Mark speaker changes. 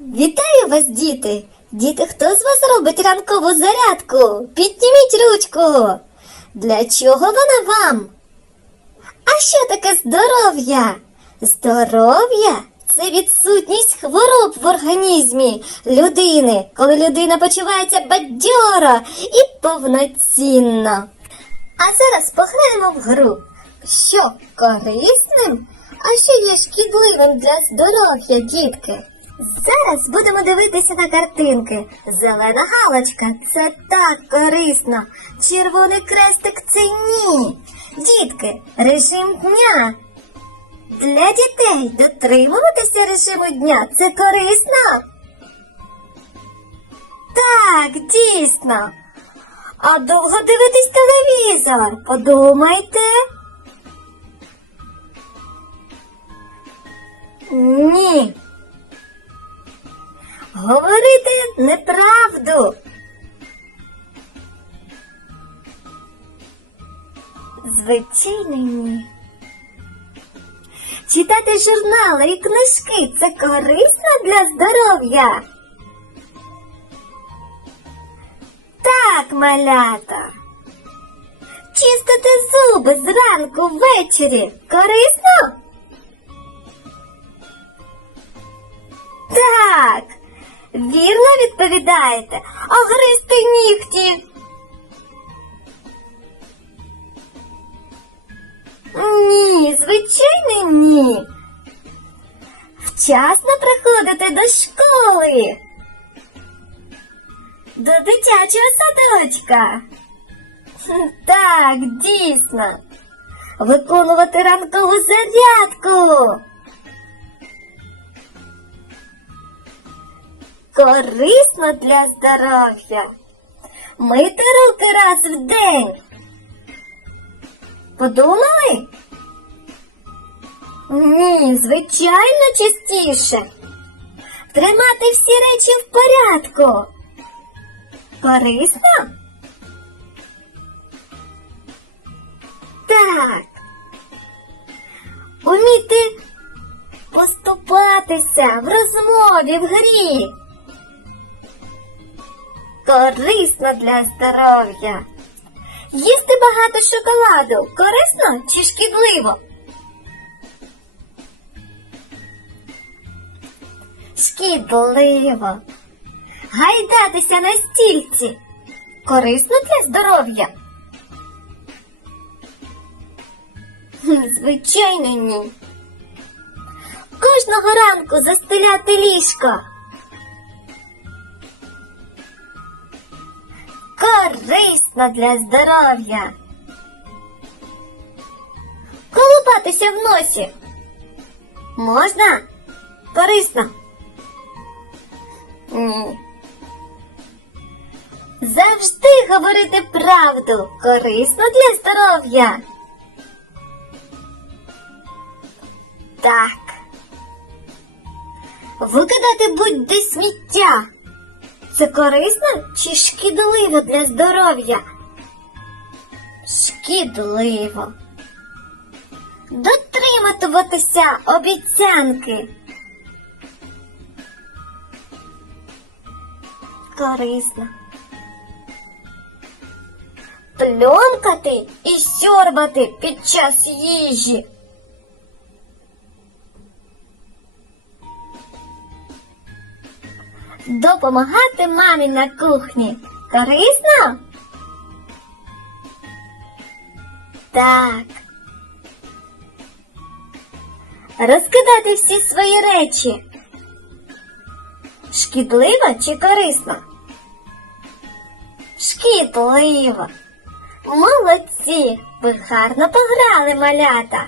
Speaker 1: Вітаю вас, діти! Діти, хто з вас робить ранкову зарядку? Підніміть ручку. Для чого вона вам? А що таке здоров'я? Здоров'я це відсутність хвороб в організмі людини, коли людина почувається бадьоро і повноцінно. А зараз пограємо в гру. Що корисним, а що є шкідливим для здоров'я, дітки? Зараз будемо дивитися на картинки. Зелена галочка це так корисно. Червоний крестик це ні. Дітки, режим дня. Для дітей дотримуватися режиму дня це корисно. Так, дійсно. А довго дивитись телевізор? Подумайте. Говорити неправду. Звичайно, ні. Читати журнали і книжки це корисно для здоров'я. Так, малята. Чистити зуби зранку ввечері корисно? Так, вірно відповідаєте. А гризти нігті. Ні, звичайно, ні. Вчасно приходити до школи. До дитячого садочка. Так, дійсно. Виконувати ранкову зарядку. Корисно для здоров'я. Мити руки раз в день. Подумали? Ні, звичайно, частіше. Тримати всі речі в порядку. Корисно? Так. Уміти поступатися в розмові, в грі. Корисно для здоров'я. Їсти багато шоколаду корисно чи шкідливо? Шкідливо. Гайдатися на стільці корисно для здоров'я? Звичайно, ні. Кожного ранку застеляти ліжко. Корисно для здоров'я. Колупатися в носі. Можна? Корисно. Ні. Завжди говорити правду. Корисно для здоров'я. Так. Викидати будь-де сміття. Це корисно чи шкідливо для здоров'я? Шкідливо. Дотриматуватися обіцянки. Корисно. Пльомкати і сьорбати під час їжі. Допомагати мамі на кухні. Корисно? Так. Розкидати всі свої речі. Шкідливо чи корисно? Шкідливо. Молодці! Ви гарно пограли, малята.